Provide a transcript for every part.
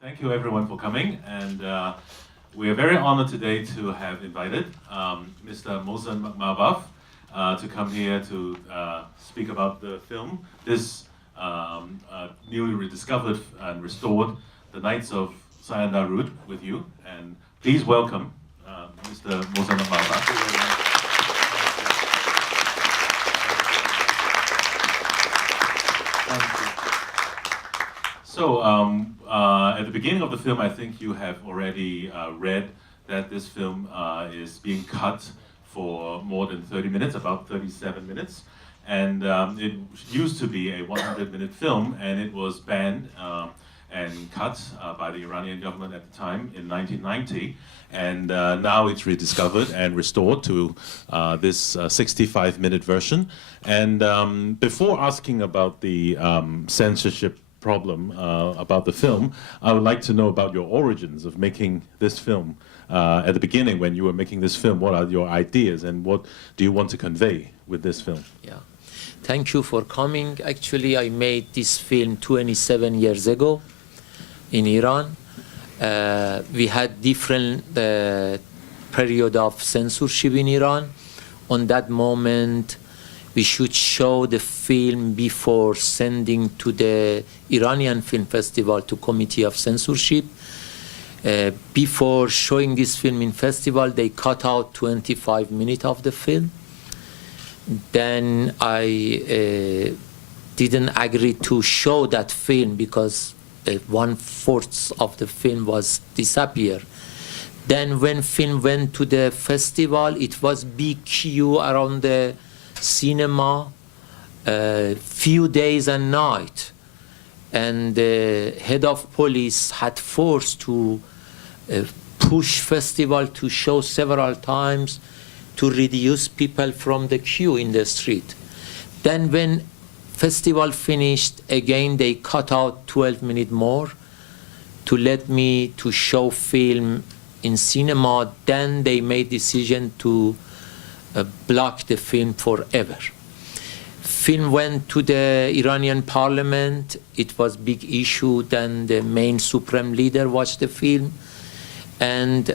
Thank you everyone for coming, and we are very honored today to have invited Mr. Mohsen Makhmalbaf to come here to speak about the film, this newly rediscovered and restored, The Knights of Zayandeh-ROOD, with you. And please welcome Mr. Mohsen Makhmalbaf. So, at the beginning of the film, I think you have already read that this film is being cut for more than 30 minutes, about 37 minutes. And it used to be a 100-minute film, and it was banned and cut by the Iranian government at the time in 1990. And now it's rediscovered and restored to this 65-minute version. And before asking about the censorship problem about the film, I would like to know about your origins of making this film. At the beginning, when you were making this film, what are your ideas and what do you want to convey with this film? Yeah, thank you for coming. Actually, I made this film 27 years ago in Iran. We had different period of censorship in Iran. On that moment, we should show the film before sending to the Iranian Film Festival to Committee of Censorship. Before showing this film in festival, they cut out 25 minutes of the film. Then I didn't agree to show that film because 1/4 of the film was disappeared. Then when film went to the festival, it was big queue around the cinema, few days and night, and the head of police had forced to push festival to show several times to reduce people from the queue in the street. Then when festival finished, again they cut out 12 minutes more to let me to show film in cinema. Then they made decision to block the film forever. Film went to the Iranian parliament. It was big issue. Then the main supreme leader watched the film, and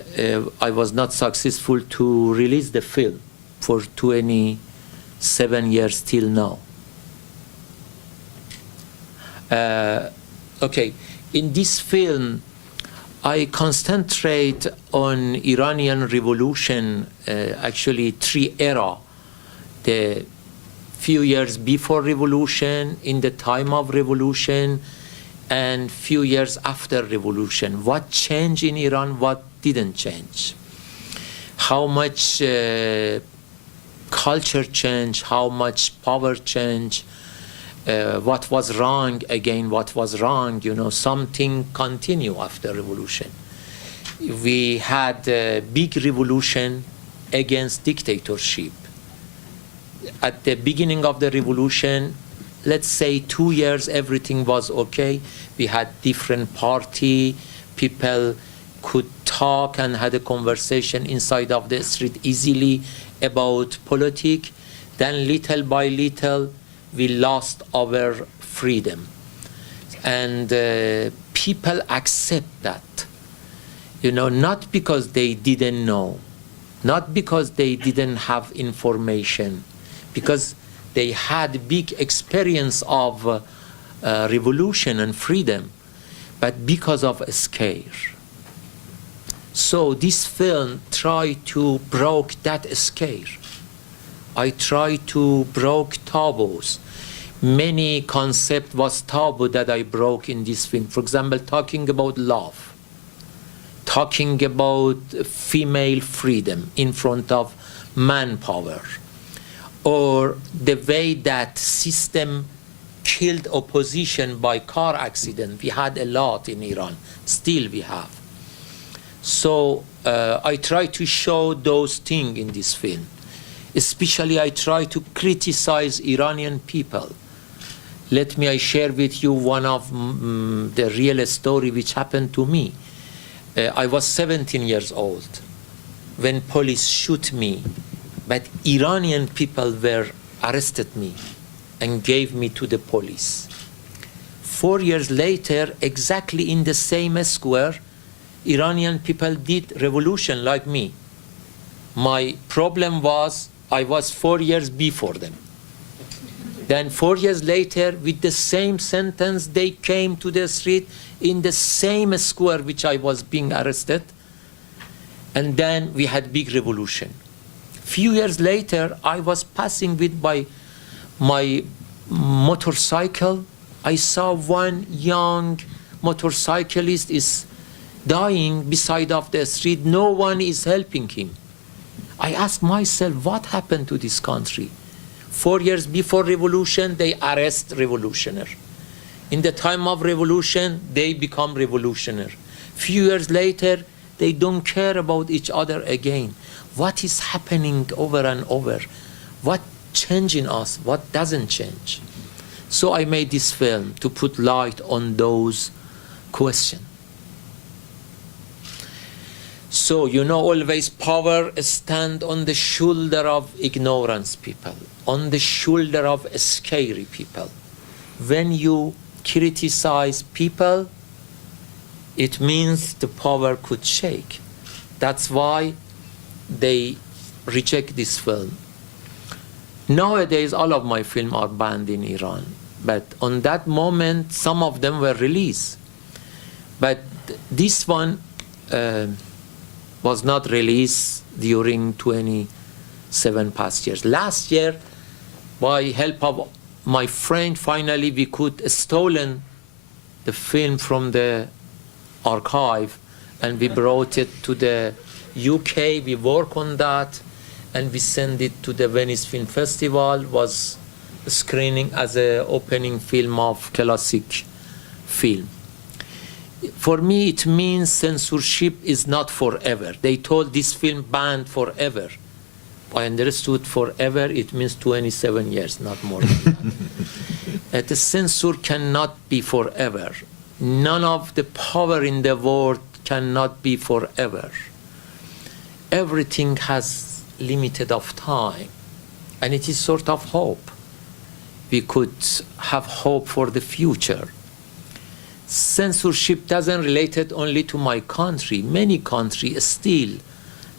I was not successful to release the film for 27 years till now. Okay, in this film, I concentrate on Iranian revolution, actually 3 eras. The few years before revolution, in the time of revolution, and few years after revolution. What changed in Iran, what didn't change? How much culture changed, how much power changed, what was wrong, again, what was wrong, you know, something continue after revolution. We had a big revolution against dictatorship. At the beginning of the revolution, let's say 2 years, everything was okay. We had different party, people could talk and had a conversation inside of the street easily about politics. Then little by little, we lost our freedom. And people accept that, you know, not because they didn't know, not because they didn't have information, because they had big experience of revolution and freedom, but because of a scare. So this film tried to break that scare. I tried to break taboos. Many concept was taboo that I broke in this film. For example, talking about love, talking about female freedom in front of manpower, or the way that system killed opposition by car accident. We had a lot in Iran, still we have. So I try to show those things in this film. Especially I try to criticize Iranian people. Let me share with you one of the real story which happened to me. I was 17 years old when police shoot me, but Iranian people were arrested me and gave me to the police. 4 years later, exactly in the same square, Iranian people did revolution like me. My problem was I was 4 years before them. Then 4 years later, with the same sentence, they came to the street in the same square which I was being arrested. And then we had big revolution. Few years later, I was passing with my motorcycle. I saw one young motorcyclist is dying beside of the street. No one is helping him. I asked myself, what happened to this country? 4 years before revolution, they arrest revolutionary. In the time of revolution, they become revolutionary. Few years later, they don't care about each other again. What is happening over and over? What changes in us? What doesn't change? So I made this film to put light on those questions. So, you know, always power stands on the shoulder of ignorance people, on the shoulder of scary people. When you criticize people, it means the power could shake. That's why they reject this film. Nowadays, all of my films are banned in Iran. But on that moment, some of them were released. But this one was not released during 27 past years. Last year, by help of my friend, finally we could stolen the film from the archive and we brought it to the UK. We work on that and we send it to the Venice Film Festival. Was screening as an opening film of classic film. For me, it means censorship is not forever. They told this film banned forever. I understood forever, it means 27 years, not more than that. The censor cannot be forever. None of the power in the world cannot be forever. Everything has limited of time, and it is sort of hope. We could have hope for the future. Censorship doesn't relate it only to my country. Many countries still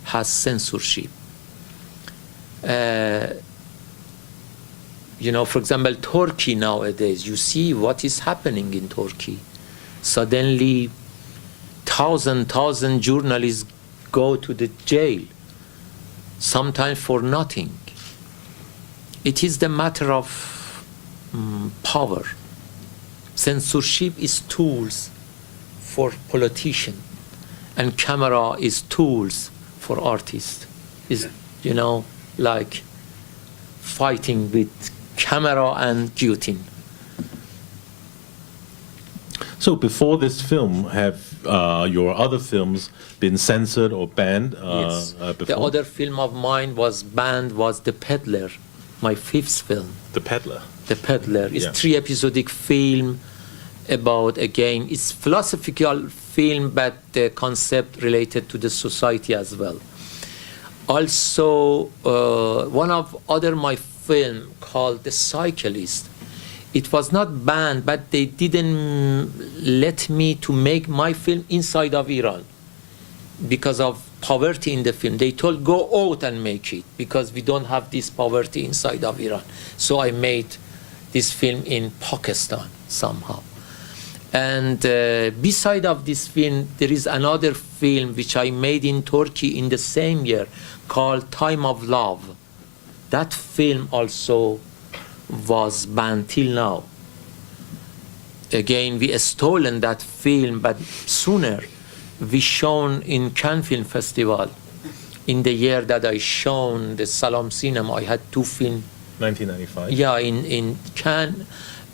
has censorship. You know, for example, Turkey nowadays, you see what is happening in Turkey. Suddenly, thousand journalists go to the jail, sometimes for nothing. It is the matter of power. Censorship is tools for politicians, and camera is tools for artists. Is, you know, like fighting with camera and guillotine. So before this film, have your other films been censored or banned? Yes. Before? The other film of mine was banned, was The Peddler, my 5th film. The Peddler. The Peddler. It's 3 episodic film about, again, it's philosophical film, but the concept related to the society as well. Also, one of other my film called The Cyclist. It was not banned, but they didn't let me to make my film inside of Iran because of poverty in the film. They told, go out and make it because we don't have this poverty inside of Iran. So I made this film in Pakistan somehow. And beside of this film, there is another film which I made in Turkey in the same year called Time of Love. That film also was banned till now. Again, we stolen that film, but sooner we shown in Cannes Film Festival. In the year that I shown the Salam Cinema, I had 2 films. 1995? Yeah, in Cannes,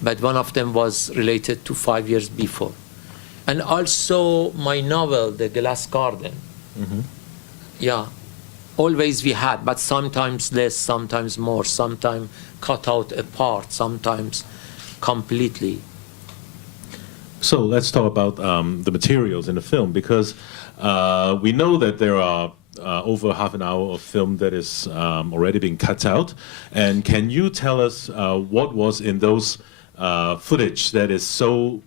but one of them was related to 5 years before. And also my novel, The Glass Garden. Mm-hmm. Yeah, always we had, but sometimes less, sometimes more, sometimes cut out a part, sometimes completely. So let's talk about the materials in the film, because we know that there are over half an hour of film that is already been cut out. And can you tell us what was in those footage that is so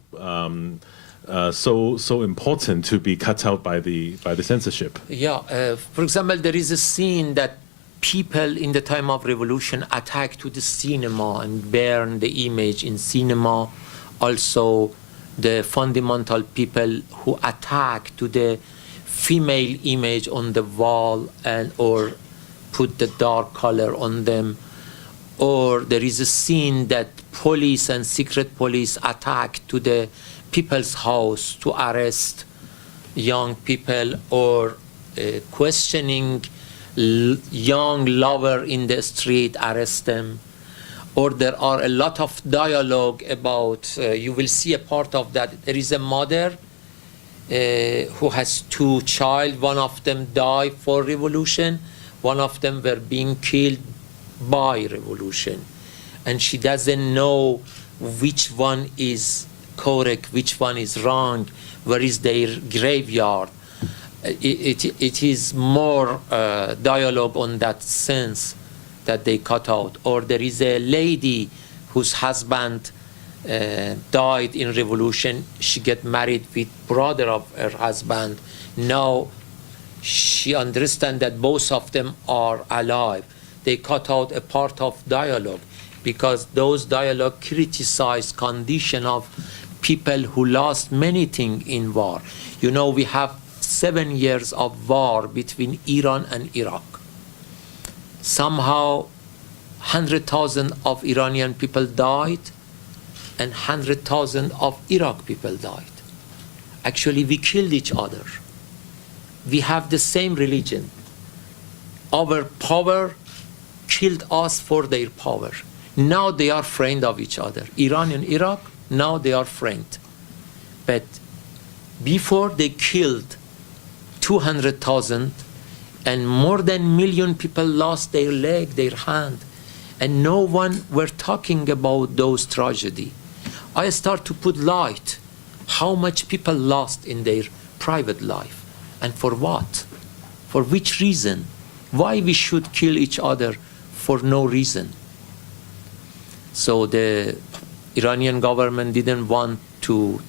so important to be cut out by the censorship? Yeah, for example, there is a scene that people in the time of revolution attacked to the cinema and burn the image in cinema. Also, the fundamental people who attack to the female image on the wall and or put the dark color on them. Or there is a scene that police and secret police attack to the people's house to arrest young people, or questioning young lover in the street, arrest them. Or there are a lot of dialogue about, you will see a part of that. There is a mother who has 2 children. One of them died for revolution. One of them were being killed by revolution. And she doesn't know which one is correct, which one is wrong, where is their graveyard. It is more dialogue on that sense that they cut out. Or there is a lady whose husband died in revolution. She get married with brother of her husband. Now she understands that both of them are alive. They cut out a part of dialogue because those dialogue criticize condition of people who lost many things in war. You know, we have 7 years of war between Iran and Iraq. Somehow 100,000 of Iranian people died and 100,000 of Iraq people died. Actually, we killed each other. We have the same religion. Our power killed us for their power. Now they are friends of each other. Iran and Iraq, now they are friends. But before they killed 200,000 and more than 1 million people lost their leg, their hand, and no one were talking about those tragedy. I start to put light how much people lost in their private life and for what, for which reason, why we should kill each other for no reason. So the Iranian government didn't want to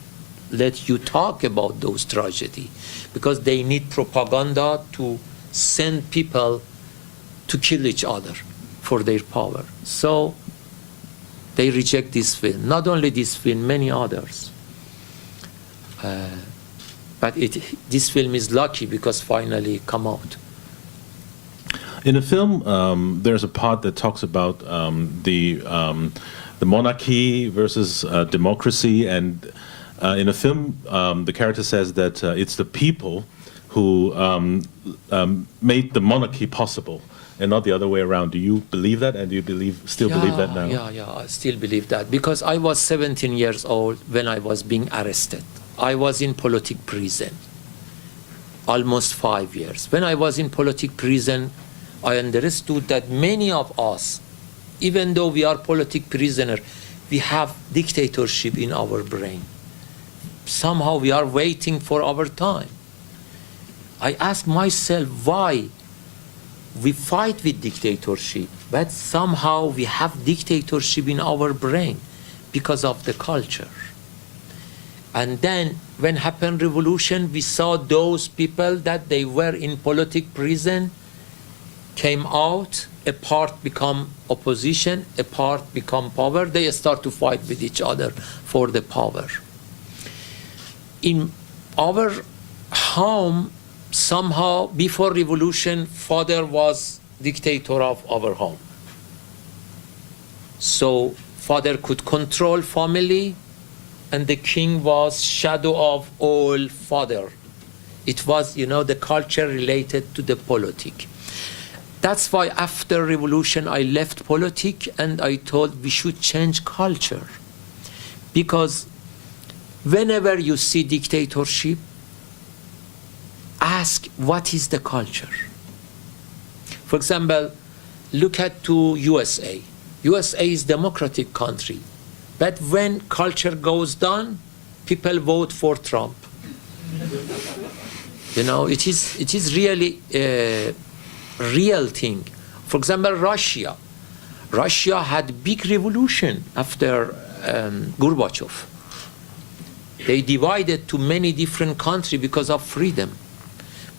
let you talk about those tragedy because they need propaganda to send people to kill each other for their power. So they reject this film. Not only this film, many others. But this film is lucky because finally come out. In the film, there's a part that talks about the monarchy versus democracy, and in the film, the character says that it's the people who made the monarchy possible, and not the other way around. Do you believe that, and do you still believe that now? Yeah, I still believe that because I was 17 years old when I was being arrested. I was in political prison, almost 5 years. When I was in political prison, I understood that many of us, even though we are political prisoners, we have dictatorship in our brain. Somehow we are waiting for our time. I ask myself why we fight with dictatorship, but somehow we have dictatorship in our brain because of the culture. And then when happened revolution, we saw those people that they were in political prison came out, a part become opposition, a part become power. They start to fight with each other for the power. In our home, somehow before revolution, father was dictator of our home. So father could control family, and the king was shadow of all father. It was, you know, the culture related to the politics. That's why after revolution, I left politics and I thought we should change culture. Because whenever you see dictatorship, ask what is the culture. For example, look at to USA. USA is democratic country. But when culture goes down, people vote for Trump. You know, it is really a real thing. For example, Russia. Russia had big revolution after Gorbachev. They divided to many different countries because of freedom.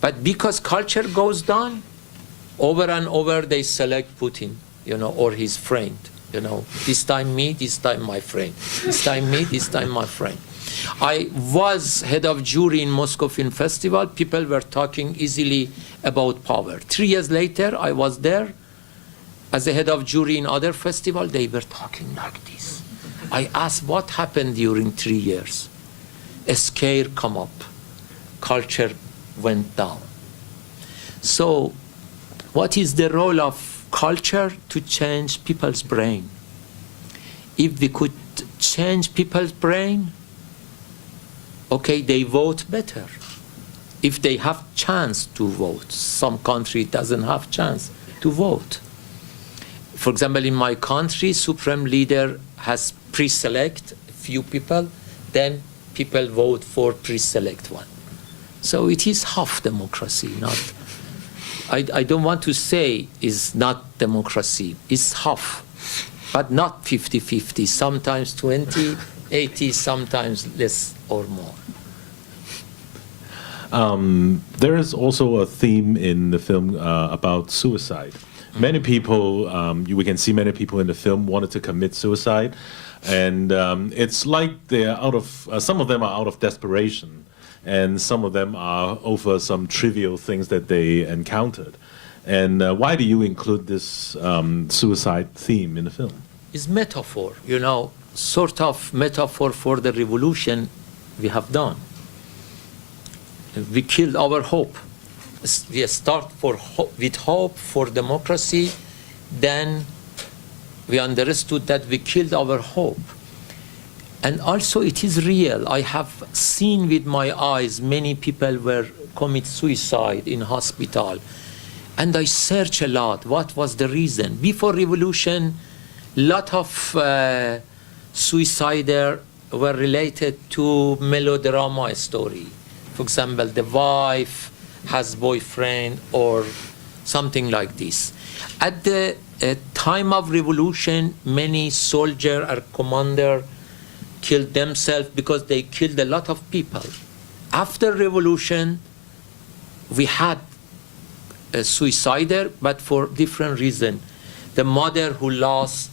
But because culture goes down, over and over they select Putin, or his friend. This time me, this time my friend. This time me, this time my friend. I was head of jury in Moscow Film Festival. People were talking easily about power. 3 years later, I was there as a head of jury in other festival. They were talking like this. I asked what happened during 3 years. A scare come up. Culture went down. So what is the role of culture to change people's brain? If we could change people's brain, okay, they vote better. If they have chance to vote, some country doesn't have chance to vote. For example, in my country, supreme leader has pre-select a few people, then people vote for pre-select one. So it is half democracy, not. I don't want to say it's not democracy, it's half, but not 50-50, sometimes 20-80, sometimes less or more. There is also a theme in the film about suicide. Many people, we can see many people in the film wanted to commit suicide, and it's like they're out of, some of them are out of desperation, and some of them are over some trivial things that they encountered. And why do you include this suicide theme in the film? It's metaphor, sort of metaphor for the revolution we have done. We killed our hope. We start with hope for democracy, then we understood that we killed our hope. And also it is real. I have seen with my eyes many people were commit suicide in hospital. And I search a lot, what was the reason? Before revolution, lot of suicides were related to melodrama story. For example, the wife has boyfriend or something like this. At the time of revolution, many soldier or commander killed themselves because they killed a lot of people. After revolution, we had a suicider, but for different reason. The mother who lost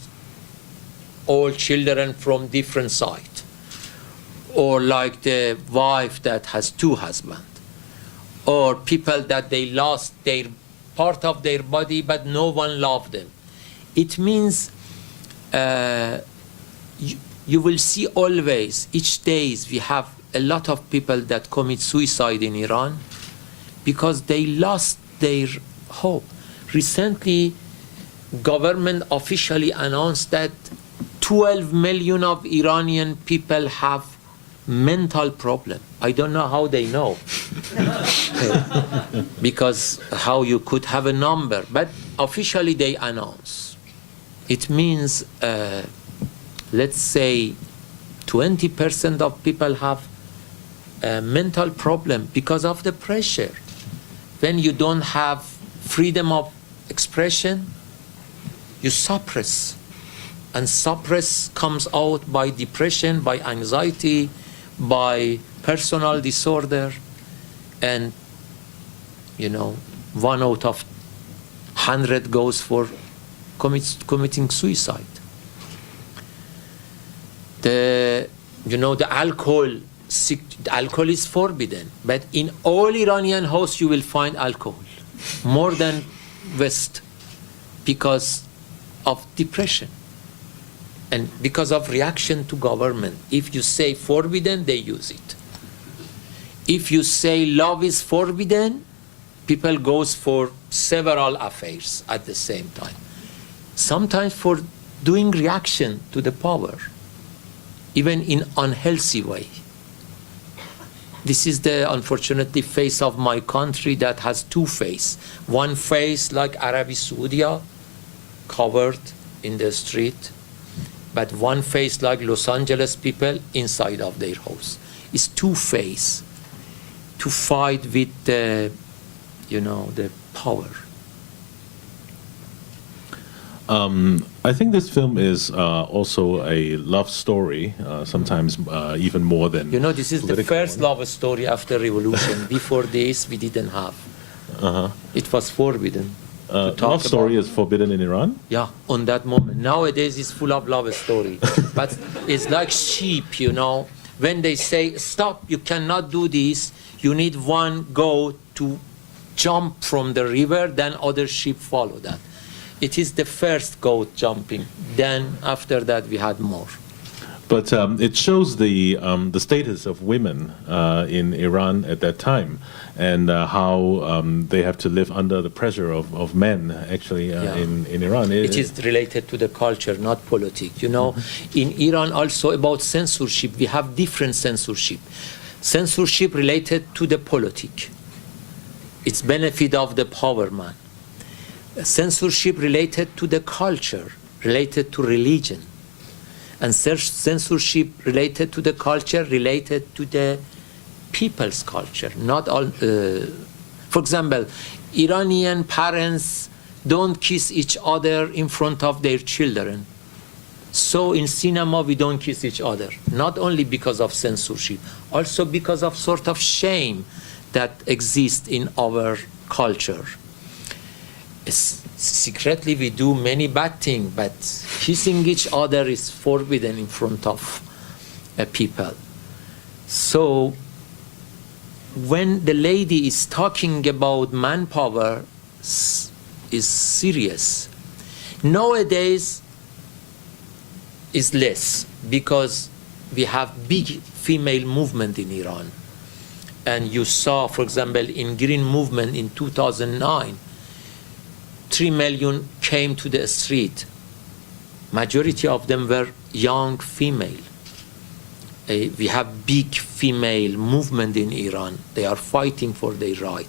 all children from different sides, or like the wife that has 2 husbands, or people that they lost their part of their body, but no one loved them. It means you will see always, each day we have a lot of people that commit suicide in Iran because they lost their hope. Recently, government officially announced that 12 million of Iranian people have mental problem. I don't know how they know. Because how you could have a number, but officially they announce. It means, let's say, 20% of people have a mental problem because of the pressure. When you don't have freedom of expression, you suppress. And suppress comes out by depression, by anxiety, by personal disorder, and 1 out of 100 goes for committing suicide. The alcohol is forbidden, but in all Iranian house you will find alcohol, more than West, because of depression. And because of reaction to government. If you say forbidden, they use it. If you say love is forbidden, people goes for several affairs at the same time. Sometimes for doing reaction to the power, even in unhealthy way. This is the, unfortunately, face of my country that has 2 faces. One face like Arabi Saudia, covered in the street, but one face like Los Angeles people inside of their house. It's 2 faces to fight with the, the power. I think this film is also a love story, sometimes even more than. You know, this is the first love story after revolution. Before this, we didn't have. It was forbidden. Love story is forbidden in Iran? Yeah, on that moment. Nowadays, it's full of love story. But it's like sheep, you know. When they say, stop, you cannot do this, you need one goat to jump from the river, then other sheep follow that. It is the first goat jumping. Then after that, we had more. But it shows the status of women in Iran at that time, and how they have to live under the pressure of men, actually, in Iran. It is related to the culture, not politics. You know, in Iran also about censorship, we have different censorship. Censorship related to the politic. It's benefit of the power man. Censorship related to the culture, related to religion. And censorship related to the culture, related to the people's culture. Not all. For example, Iranian parents don't kiss each other in front of their children. So in cinema, we don't kiss each other. Not only because of censorship, also because of sort of shame that exists in our culture. Secretly, we do many bad things, but kissing each other is forbidden in front of people. So when the lady is talking about manpower, is serious. Nowadays, is less because we have big female movement in Iran. And you saw, for example, in Green Movement in 2009, 3 million came to the street. Majority of them were young female. We have big female movement in Iran. They are fighting for their right.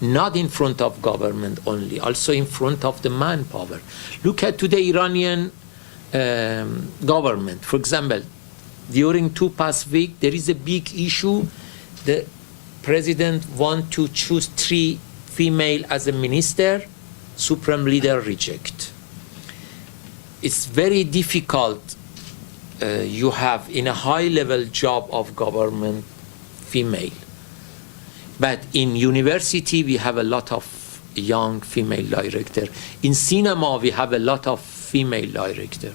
Not in front of government only, also in front of the manpower. Look at the Iranian government. For example, during 2 past weeks, there is a big issue. The president wants to choose 3 female as a minister. Supreme leader reject. It's very difficult. You have in a high-level job of government female. But in university, we have a lot of young female director. In cinema, we have a lot of female director.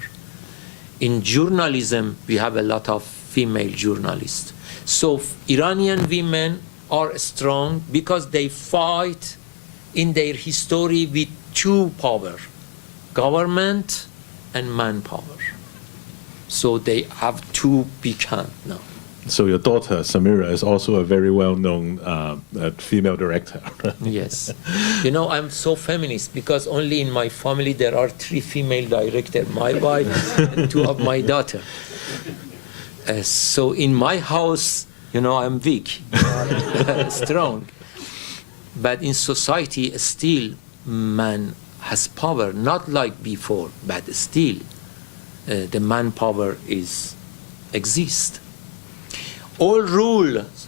In journalism, we have a lot of female journalists. So Iranian women are strong because they fight in their history with 2 power, government and manpower. So they have 2 big hands now. So your daughter, Samira, is also a very well-known female director. Yes. You know, I'm so feminist because only in my family there are 3 female directors, my wife and 2 of my daughter. So in my house, you know, I'm weak, strong. But in society, still, man has power, not like before, but still, the manpower exists. All rules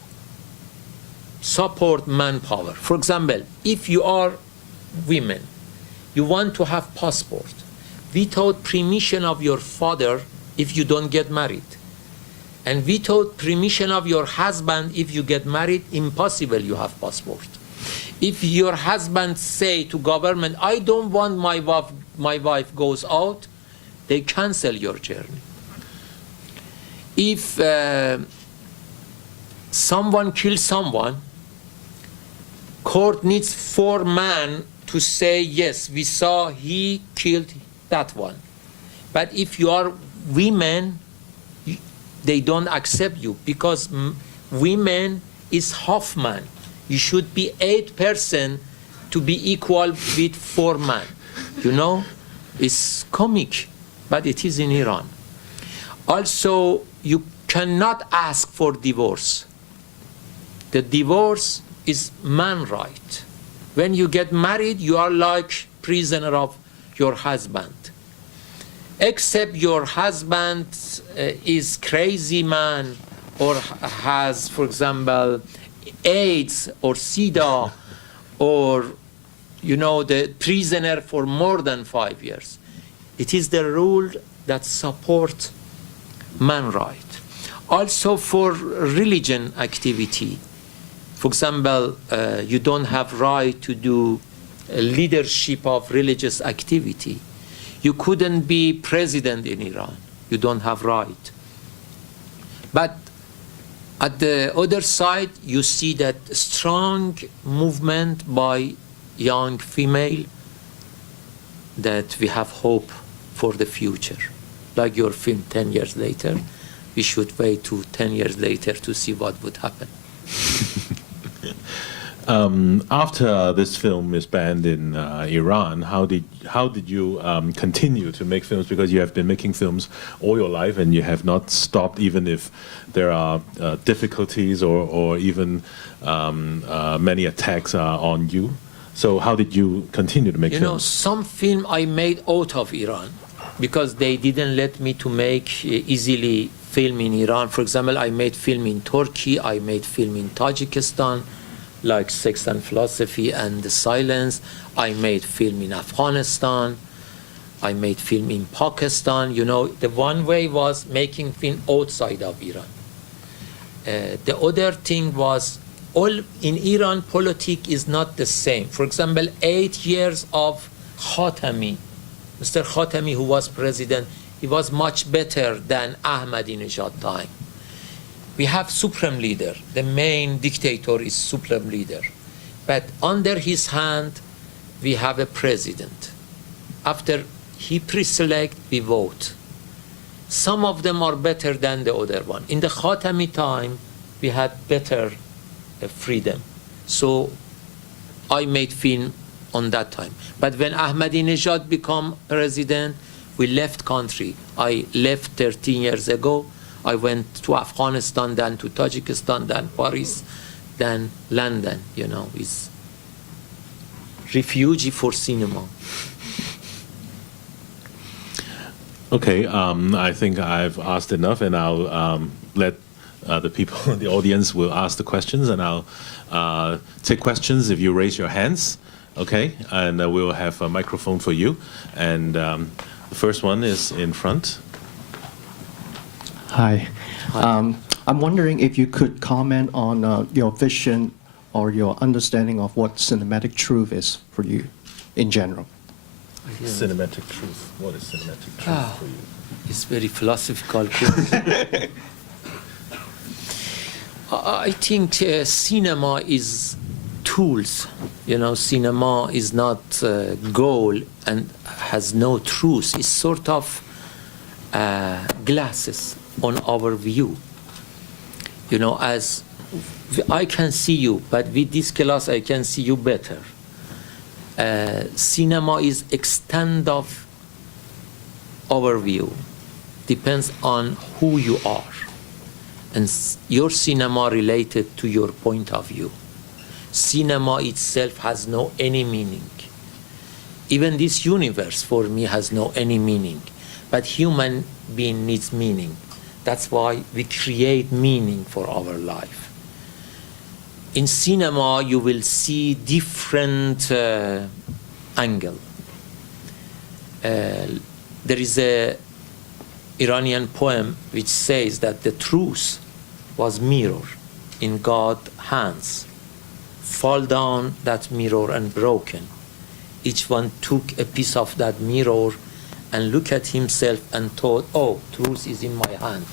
support manpower. For example, if you are women, you want to have passport without permission of your father if you don't get married. And without permission of your husband if you get married, impossible you have passport. If your husband say to government, I don't want my wife goes out, they cancel your journey. If someone kills someone, court needs 4 men to say, yes, we saw he killed that one. But if you are women, they don't accept you because women is half man. You should be 8% to be equal with 4 men. You know, it's comic, but it is in Iran. Also, you cannot ask for divorce. The divorce is man right. When you get married, you are like prisoner of your husband. Except your husband is crazy man or has, for example, AIDS or SIDA or, you know, the prisoner for more than 5 years. It is the rule that supports man right. Also for religion activity. For example, you don't have right to do leadership of religious activity. You couldn't be president in Iran. You don't have right. But at the other side, you see that strong movement by young female that we have hope for the future. Like your film 10 years later, we should wait to 10 years later to see what would happen. After this film is banned in Iran, how did you continue to make films? Because you have been making films all your life, and you have not stopped, even if there are difficulties or even many attacks on you. So how did you continue to make films? You know, some film I made out of Iran because they didn't let me to make easily film in Iran. For example, I made film in Turkey, I made film in Tajikistan, like Sex and Philosophy and The Silence. I made film in Afghanistan. I made film in Pakistan. You know, the one way was making film outside of Iran. The other thing was, all in Iran, politics is not the same. For example, 8 years of Khatami, Mr. Khatami, who was president, he was much better than Ahmadinejad time. We have supreme leader. The main dictator is supreme leader. But under his hand, we have a president. After he pre-select, we vote. Some of them are better than the other one. In the Khatami time, we had better freedom. So I made film on that time. But when Ahmadinejad became president, we left country. I left 13 years ago. I went to Afghanistan, then to Tajikistan, then Paris, then London, you know, is refugee for cinema. Okay, I think I've asked enough, and I'll let the people, the audience will ask the questions, and I'll take questions if you raise your hands, okay? And we'll have a microphone for you. And the first one is in front. Hi. I'm wondering if you could comment on your vision or your understanding of what cinematic truth is for you in general. Cinematic truth. What is cinematic truth for you? It's very philosophical. I think cinema is tools. You know, cinema is not goal and has no truth. It's sort of glasses on our view. You know, as I can see you, but with this glass I can see you better. Cinema is extent of our view. Depends on who you are. And your cinema related to your point of view. Cinema itself has no any meaning. Even this universe for me has no any meaning. But human being needs meaning. That's why we create meaning for our life. In cinema, you will see different angle. There is a Iranian poem which says that the truth was mirror in God's hands. Fall down that mirror and broken. Each one took a piece of that mirror and looked at himself and thought, oh, truth is in my hand.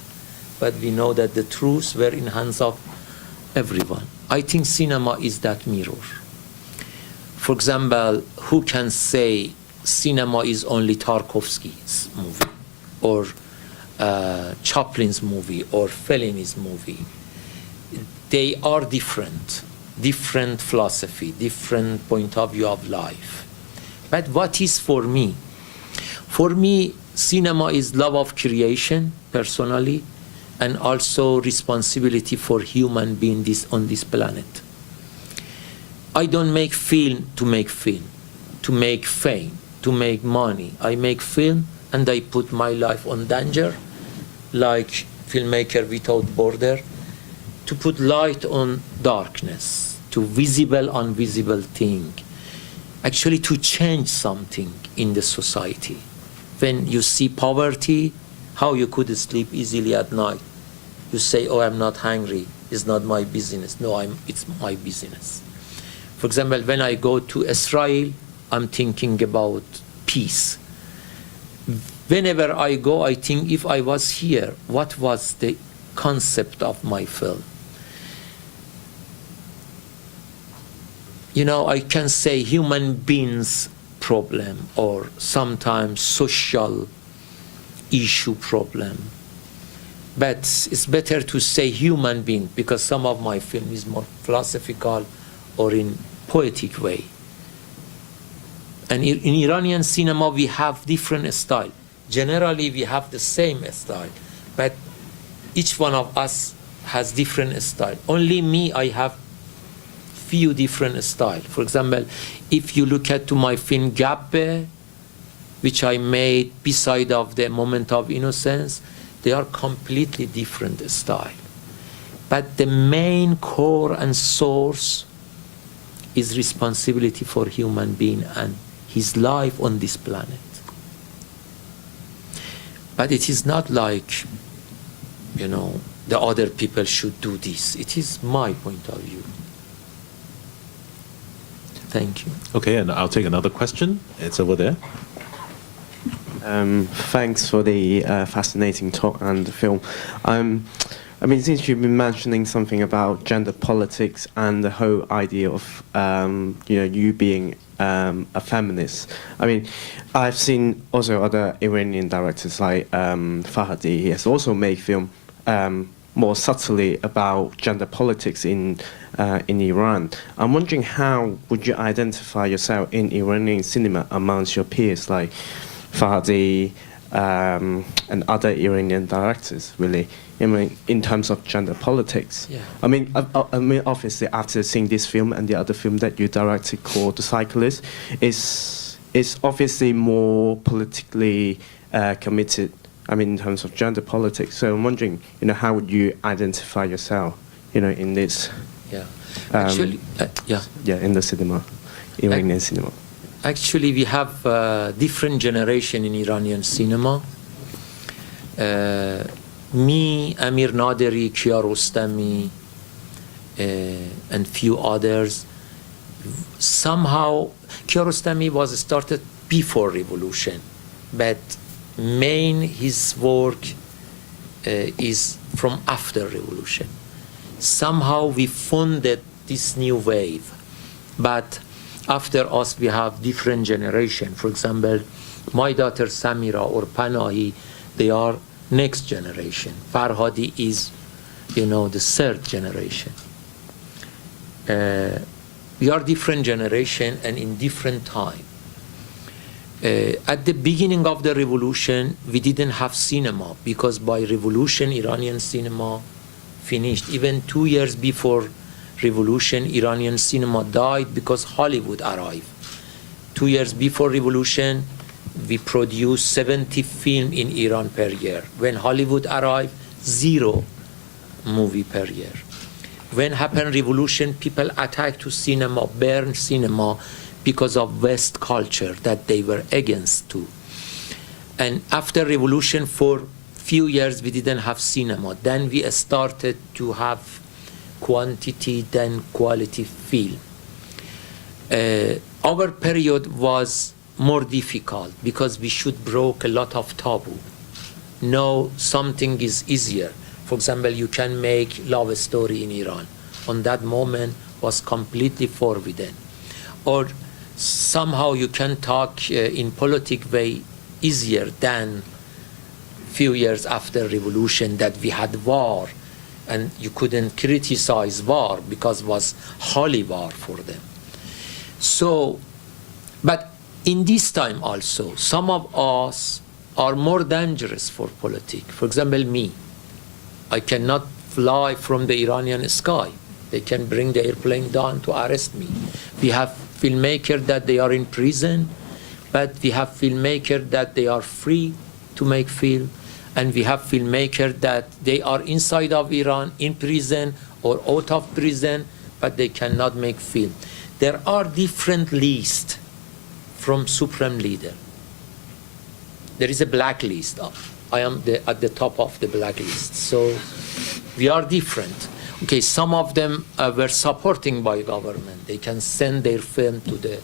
But we know that the truths were in hands of everyone. I think cinema is that mirror. For example, who can say cinema is only Tarkovsky's movie, or Chaplin's movie, or Fellini's movie? They are different philosophy, different point of view of life. But what is for me? For me, cinema is love of creation, personally, and also responsibility for human being on this planet. I don't make film, to make fame, to make money. I make film and I put my life on danger, like Filmmaker Without Border, to put light on darkness, to visible, invisible thing, actually to change something in the society. When you see poverty, how you could sleep easily at night? You say, oh, I'm not hungry. It's not my business. No, it's my business. For example, when I go to Israel, I'm thinking about peace. Whenever I go, I think if I was here, what was the concept of my film? You know, I can say human beings problem or sometimes social issue problem. But it's better to say human being because some of my film is more philosophical or in poetic way. And in Iranian cinema, we have different style. Generally, we have the same style, but each one of us has different style. Only me, I have few different style. For example, if you look at to my film Gabbe, which I made beside of the Moment of Innocence, they are completely different style. But the main core and source is responsibility for human being and his life on this planet. But it is not like, you know, the other people should do this. It is my point of view. Thank you. Okay, and I'll take another question. It's over there. Thanks for the fascinating talk and the film. I mean, since you've been mentioning something about gender politics and the whole idea of you know, you being a feminist, I mean, I've seen also other Iranian directors like Fahadi. He has also made film more subtly about gender politics in Iran. I'm wondering how would you identify yourself in Iranian cinema amongst your peers like Fahadi and other Iranian directors, really, I mean, in terms of gender politics. Yeah. I mean, obviously, after seeing this film and the other film that you directed called The Cyclist, is obviously more politically committed, I mean, in terms of gender politics. So I'm wondering, you know, how would you identify yourself, you know, in this? Yeah. Actually, yeah. Yeah, in the cinema, Iranian cinema. Actually, we have different generation in Iranian cinema. Me, Amir Naderi, Kiarostami, and few others. Somehow, Kiarostami was started before revolution, but main his work is from after revolution. Somehow we funded this new wave, but after us we have different generation. For example, my daughter Samira or Panahi, they are next generation. Farhadi is, you know, the third generation. We are different generation and in different time. At the beginning of the revolution, we didn't have cinema because by revolution, Iranian cinema finished. Even 2 years before revolution, Iranian cinema died because Hollywood arrived. 2 years before revolution, we produced 70 films in Iran per year. When Hollywood arrived, 0 movie per year. When happened revolution, people attacked to cinema, burned cinema because of West culture that they were against too. And after revolution, for few years, we didn't have cinema. Then we started to have quantity, then quality film. Our period was more difficult because we should broke a lot of taboo. Now something is easier. For example, you can make love story in Iran. On that moment was completely forbidden. Or somehow you can talk in politic way easier than few years after revolution that we had war and you couldn't criticize war because it was holy war for them. So, but in this time also, some of us are more dangerous for politics. For example, me. I cannot fly from the Iranian sky. They can bring the airplane down to arrest me. We have filmmakers that they are in prison, but we have filmmakers that they are free to make film, and we have filmmakers that they are inside of Iran, in prison or out of prison, but they cannot make film. There are different lists from Supreme Leader. there is a blacklist. I am at the top of the blacklist. So we are different. Okay, some of them were supporting by government. They can send their film to the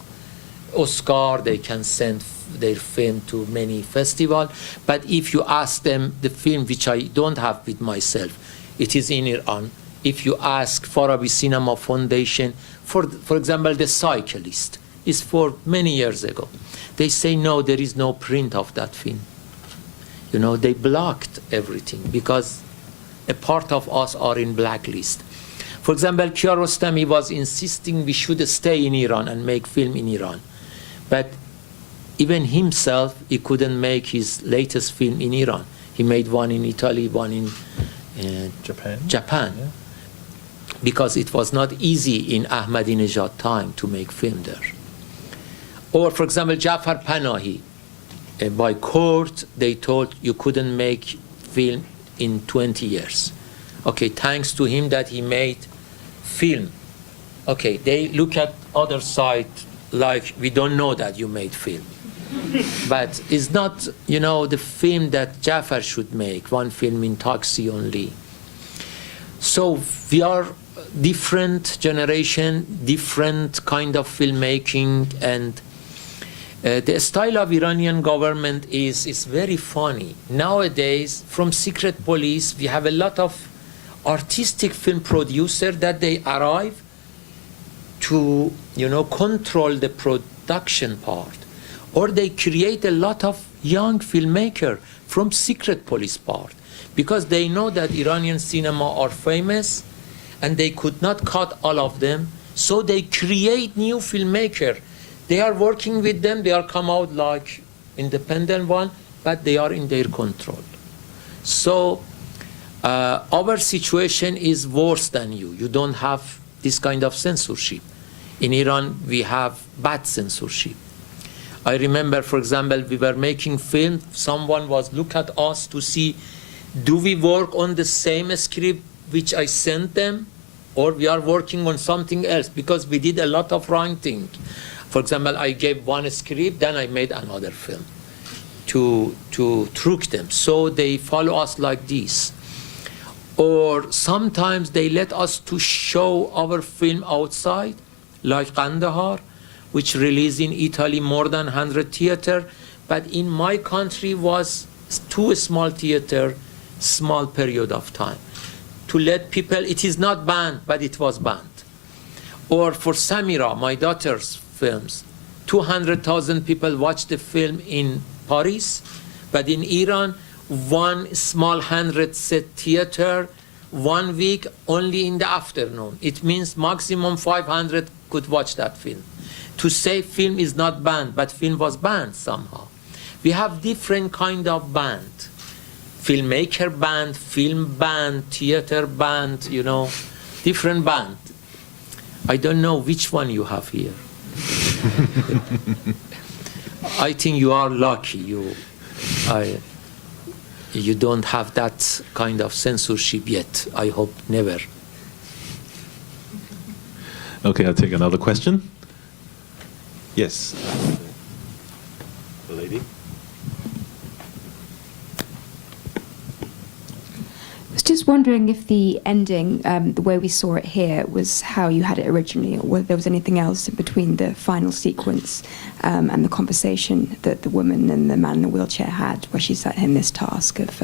Oscar, they can send their film to many festivals. But if you ask them the film, which I don't have with myself, it is in Iran. If you ask Farabi Cinema Foundation, for example, The Cyclist, is for many years ago. They say, no, there is no print of that film. You know, they blocked everything because a part of us are in blacklist. For example, Kiarostami was insisting we should stay in Iran and make film in Iran. But even himself, he couldn't make his latest film in Iran. He made one in Italy, one in Japan. Yeah. Because it was not easy in Ahmadinejad time to make film there. Or, for example, Jafar Panahi, by court, they told you couldn't make film in 20 years. Okay, thanks to him that he made film. Okay, they look at other side like we don't know that you made film. But it's not, you know, the film that Jafar should make, one film in taxi only. So we are different generation, different kind of filmmaking, and the style of Iranian government is very funny. Nowadays, from secret police, we have a lot of artistic film producers that they arrive to, you know, control the production part. Or they create a lot of young filmmakers from secret police part because they know that Iranian cinema are famous and they could not cut all of them. So they create new filmmakers. They are working with them, they are come out like independent one, but they are in their control. So our situation is worse than you. You don't have this kind of censorship. In Iran, we have bad censorship. I remember, for example, we were making film, someone was look at us to see, do we work on the same script which I sent them, or we are working on something else, because we did a lot of writing. For example, I gave one script, then I made another film to trick them. So they follow us like this. Or sometimes they let us to show our film outside, like Kandahar, which released in Italy more than 100 theaters, but in my country was 2 small theaters, small period of time. To let people, it is not banned, but it was banned. Or for Samira, my daughter's films, 200,000 people watched the film in Paris, but in Iran, one small 100-seat theater, 1 week, only in the afternoon. It means maximum 500 could watch that film. To say film is not banned, but film was banned somehow. We have different kind of band. Filmmaker band, film band, theater band, you know, different band. I don't know which one you have here. I think you are lucky. You don't have that kind of censorship yet. I hope never. Okay, I'll take another question. Yes. The lady. I was just wondering if the ending, the way we saw it here, was how you had it originally, or whether there was anything else in between the final sequence and the conversation that the woman and the man in the wheelchair had, where she set him this task of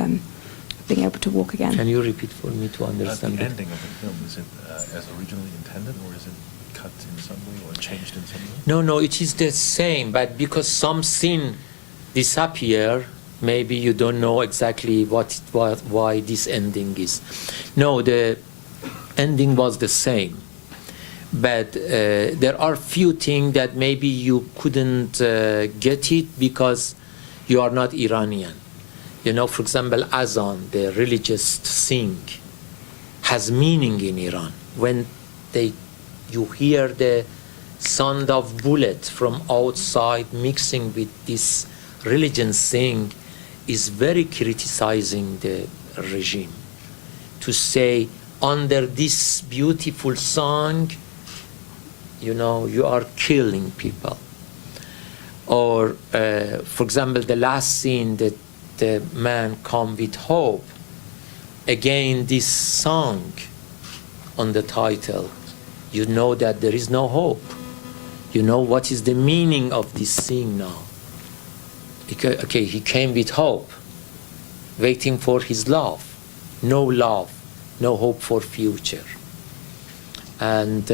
being able to walk again. Can you repeat for me to understand? The ending of the film, is it as originally intended, or is it cut in some way or changed in some way? No, it is the same, but because some scene disappear, maybe you don't know exactly why this ending is. No, the ending was the same, but there are few things that maybe you couldn't get it because you are not Iranian. You know, for example, azan, the religious sing, has meaning in Iran. When you hear the sound of bullet from outside mixing with this religion sing, is very criticizing the regime. To say, under this beautiful song, you know, you are killing people. Or, for example, the last scene that the man come with hope. Again, this song on the title, you know that there is no hope. You know what is the meaning of this scene now. Because, okay, he came with hope, waiting for his love. No love, no hope for future. And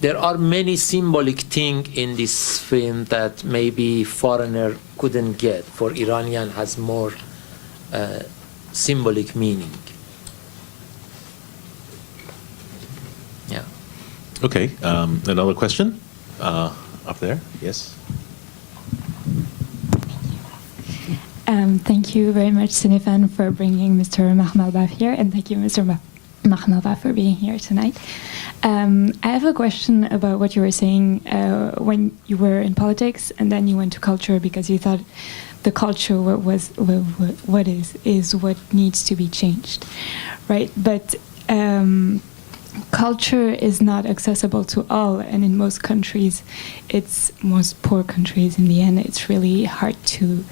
there are many symbolic things in this film that maybe foreigner couldn't get. For Iranian has more symbolic meaning. Yeah. Okay, another question? Up there, yes. Thank you very much, Sinifan, for bringing Mr. Makhmalbaf here, and thank you, Mr. Makhmalbaf, for being here tonight. I have a question about what you were saying when you were in politics, and then you went to culture because you thought the culture what is what needs to be changed, right? But culture is not accessible to all, and in most countries, it's most poor countries. In the end, it's really hard to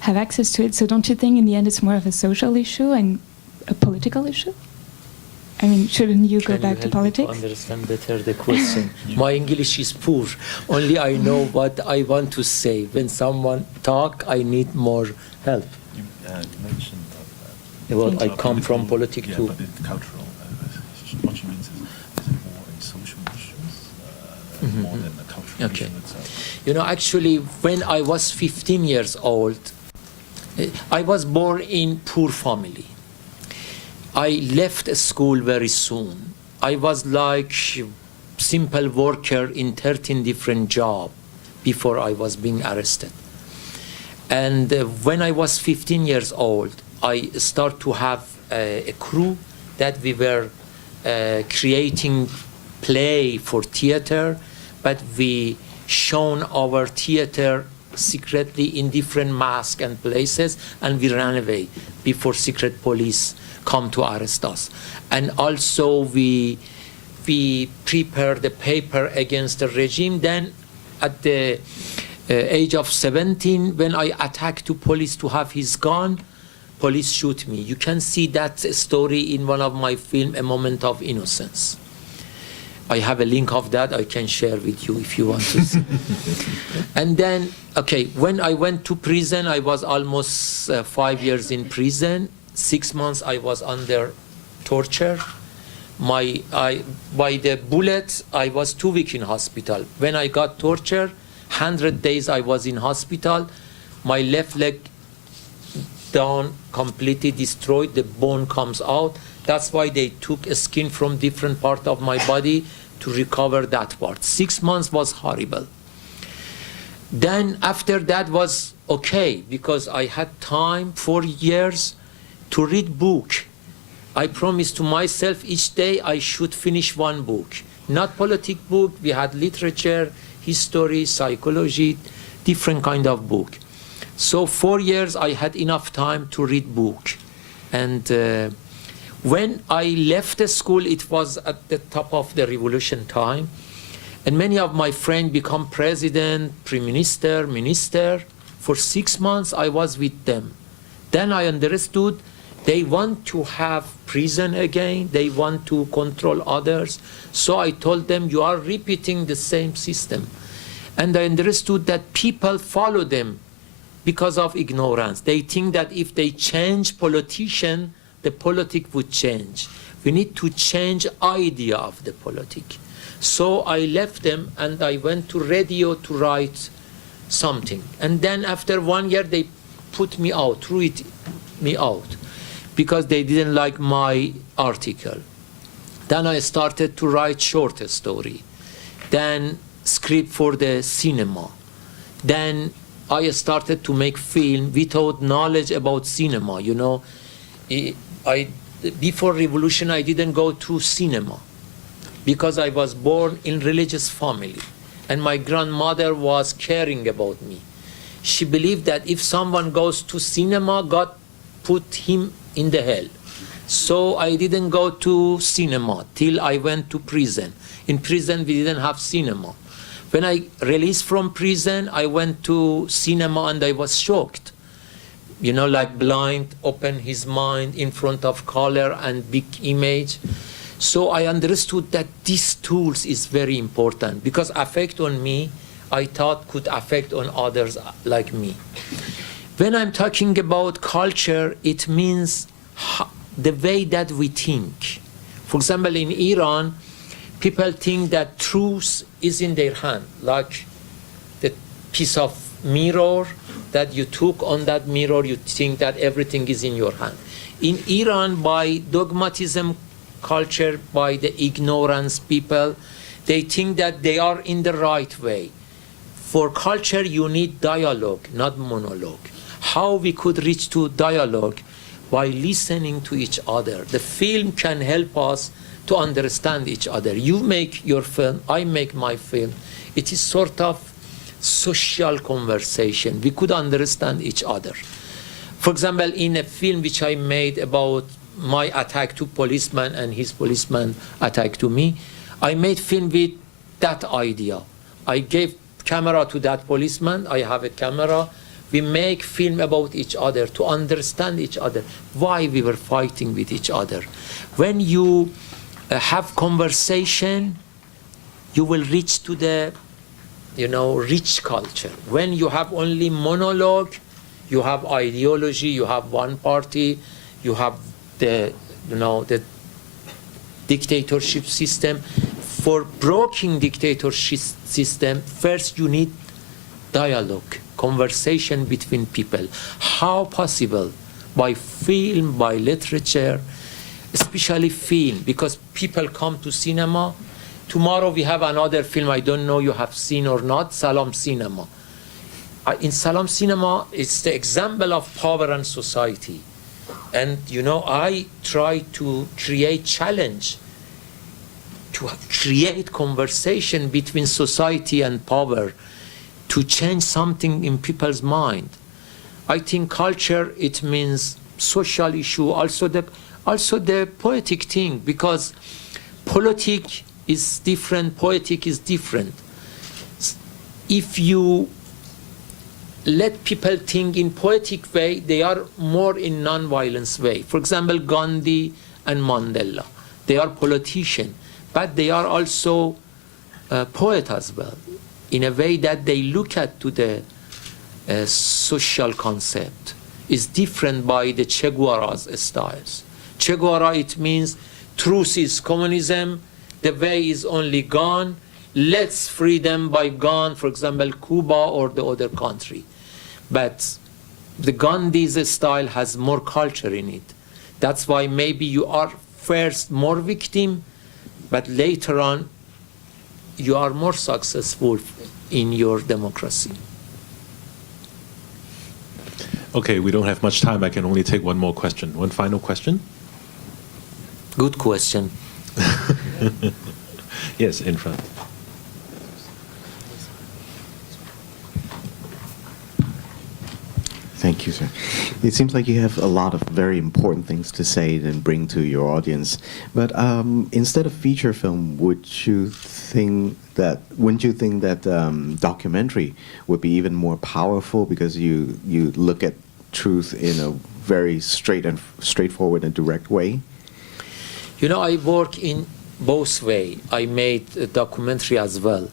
have access to it. So don't you think in the end it's more of a social issue and a political issue? I mean, shouldn't you go back to politics? To understand better the question. My English is poor. Only I know what I want to say. When someone talk, I need more help. You mentioned Well, I come from politics yeah, too. but it's cultural. What she means is it more a social issue more than a cultural issue itself? You know, actually, when I was 15 years old, I was born in poor family. I left school very soon. I was like simple worker in 13 different jobs before I was being arrested. And when I was 15 years old, I started to have a crew that we were creating play for theater, but we shown our theater secretly in different masks and places, and we ran away before secret police come to arrest us. And also we prepared the paper against the regime. Then at the age of 17, when I attacked to police to have his gun, police shoot me. You can see that story in one of my films, A Moment of Innocence. I have a link of that I can share with you if you want to see. And then, okay, when I went to prison, I was almost 5 years in prison. 6 months I was under torture. By the bullet, I was 2 weeks in hospital. When I got tortured, 100 days I was in hospital. My left leg down, completely destroyed, the bone comes out. That's why they took a skin from different part of my body to recover that part. 6 months was horrible. Then after that was okay, because I had time, 4 years, to read book. I promised to myself each day I should finish 1 book. Not politic book, we had literature, history, psychology, different kind of book. So 4 years I had enough time to read book. And when I left the school, it was at the top of the revolution time. And many of my friends become president, prime minister, minister. For 6 months I was with them. Then I understood they want to have prison again. They want to control others. So I told them, you are repeating the same system. And I understood that people follow them because of ignorance. They think that if they change politician, the politic would change. We need to change idea of the politic. So I left them and I went to radio to write something. And then after 1 year, they put me out, threw me out, because they didn't like my article. Then I started to write short story, then script for the cinema. Then I started to make film without knowledge about cinema. You know, before revolution, I didn't go to cinema because I was born in religious family, and my grandmother was caring about me. She believed that if someone goes to cinema, God put him in the hell. So I didn't go to cinema till I went to prison. In prison, we didn't have cinema. When I released from prison, I went to cinema and I was shocked. You know, like blind, open his mind in front of color and big image. So I understood that these tools is very important because effect on me, I thought could affect on others like me. When I'm talking about culture, it means the way that we think. For example, in Iran, people think that truth is in their hand, like the piece of mirror that you took. On that mirror, you think that everything is in your hand. In Iran, by dogmatism culture, by the ignorance people, they think that they are in the right way. For culture, you need dialogue, not monologue. How we could reach to dialogue? By listening to each other. The film can help us to understand each other. You make your film, I make my film. It is sort of social conversation. We could understand each other. For example, in a film which I made about my attack to policeman and his policeman attack to me, I made film with that idea. I gave camera to that policeman, I have a camera. We make film about each other to understand each other, why we were fighting with each other. When you have conversation, you will reach to the, rich culture. When you have only monologue, you have ideology, you have one party, you have the dictatorship system. For breaking dictatorship system, first you need dialogue, conversation between people. How possible? By film, by literature, especially film, because people come to cinema. Tomorrow we have another film, I don't know you have seen or not, Salam Cinema. In Salam Cinema, it's the example of power and society. And I try to create challenge, to create conversation between society and power, to change something in people's mind. I think culture, it means social issue, also the poetic thing, because politic is different, poetic is different. If you let people think in poetic way, they are more in non-violence way. For example, Gandhi and Mandela, they are politicians, but they are also poet as well, in a way that they look at to the social concept is different by the Che Guevara's styles. Che Guevara, it means truth is communism, the way is only gone, let's freedom by gun, for example, Cuba or the other country. But the Gandhi's style has more culture in it. That's why maybe you are first more victim, but later on you are more successful in your democracy. Okay, we don't have much time. I can only take one more question. One final question? Good question. Yes, in front. Thank you, sir. It seems like you have a lot of very important things to say and bring to your audience. But instead of feature film, wouldn't you think that documentary would be even more powerful because you look at truth in a very straightforward and direct way? I work in both ways. I made a documentary as well.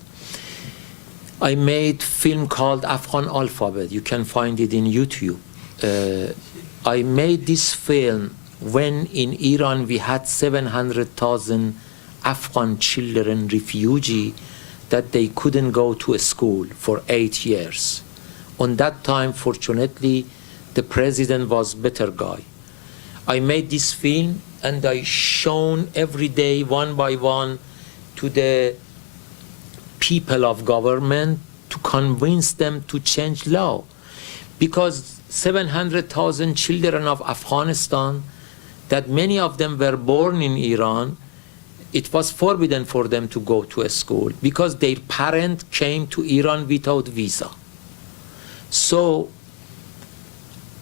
I made a film called Afghan Alphabet. You can find it in YouTube. I made this film when in Iran we had 700,000 Afghan children, refugees, that they couldn't go to a school for 8 years. On that time, fortunately, the president was a better guy. I made this film and I shown every day, one by one, to the people of government to convince them to change law. Because 700,000 children of Afghanistan, that many of them were born in Iran, it was forbidden for them to go to a school because their parents came to Iran without visa. So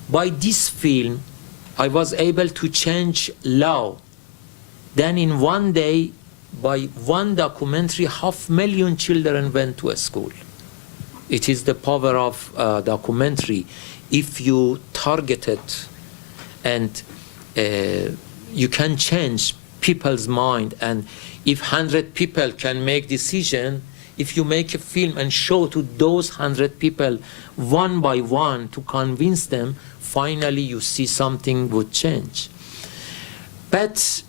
by this film, I was able to change law. Then in one day, by one documentary, 500,000 children went to a school. It is the power of documentary. If you target it and you can change people's mind, and if 100 people can make decision, if you make a film and show to those 100 people one by one to convince them, finally you see something would change. But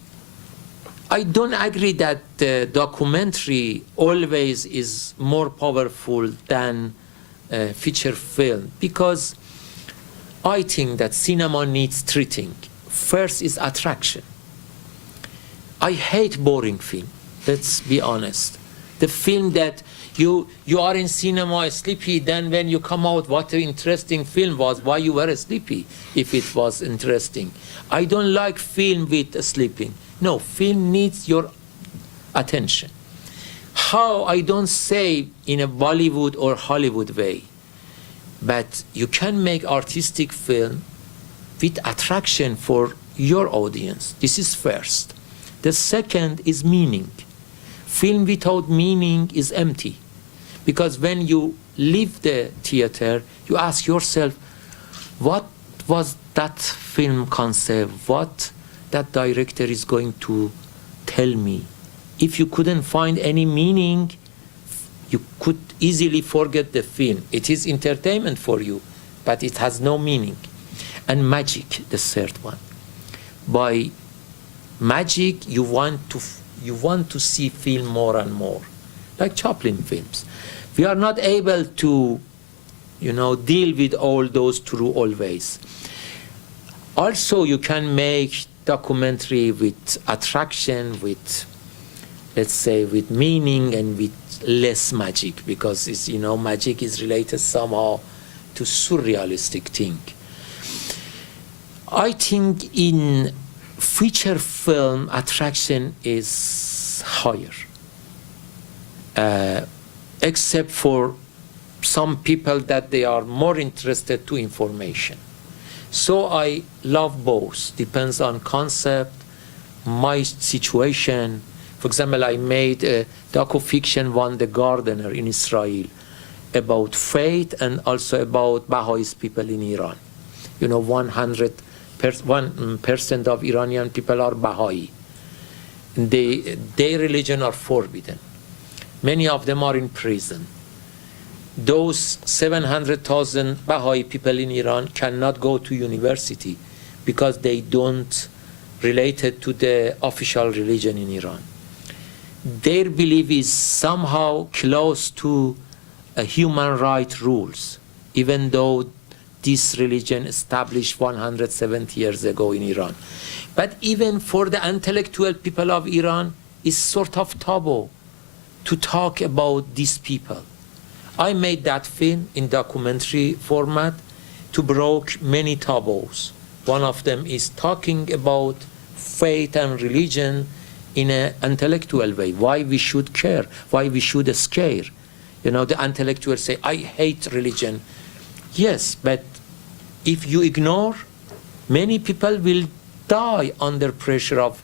I don't agree that the documentary always is more powerful than feature film, because I think that cinema needs three things. First is attraction. I hate boring film, let's be honest. The film that you are in cinema sleepy, then when you come out, what an interesting film was, why you were sleepy if it was interesting. I don't like film with sleeping. No, film needs your attention. How, I don't say in a Bollywood or Hollywood way, but you can make artistic film with attraction for your audience. This is first. The second is meaning. Film without meaning is empty. Because when you leave the theater, you ask yourself, what was that film concept? What that director is going to tell me? If you couldn't find any meaning, you could easily forget the film. It is entertainment for you, but it has no meaning. And magic, the third one. By magic, you want to see film more and more, like Chaplin films. We are not able to, deal with all those through always. Also, you can make documentary with attraction, with, let's say, with meaning and with less magic, because it's, magic is related somehow to surrealistic thing. I think in feature film, attraction is higher, except for some people that they are more interested to information. So I love both, depends on concept, my situation. For example, I made a docu-fiction one, The Gardener in Israel, about faith and also about Baha'is people in Iran. 1% of Iranian people are Baha'i. Their religion are forbidden. Many of them are in prison. Those 700,000 Baha'i people in Iran cannot go to university because they don't relate it to the official religion in Iran. Their belief is somehow close to human rights rules, even though this religion established 170 years ago in Iran. But even for the intellectual people of Iran, it's sort of taboo to talk about these people. I made that film in documentary format to break many taboos. One of them is talking about faith and religion in an intellectual way, why we should care, why we should scare. The intellectuals say, I hate religion. Yes, but if you ignore, many people will die under pressure of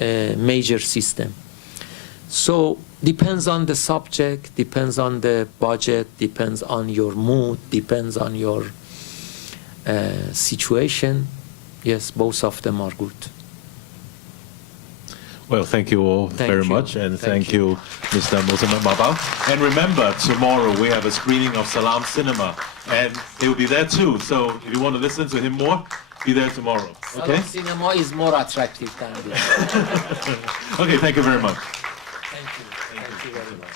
a major system. So depends on the subject, depends on the budget, depends on your mood, depends on your situation. Yes, both of them are good. Well, thank you all very much, and thank you, Mr. Mohsen Makhmalbaf. And remember, tomorrow we have a screening of Salam Cinema, and he will be there too. So if you want to listen to him more, be there tomorrow. Okay? Salam Cinema is more attractive than this. Okay, thank you very much. Thank you. Thank you very much.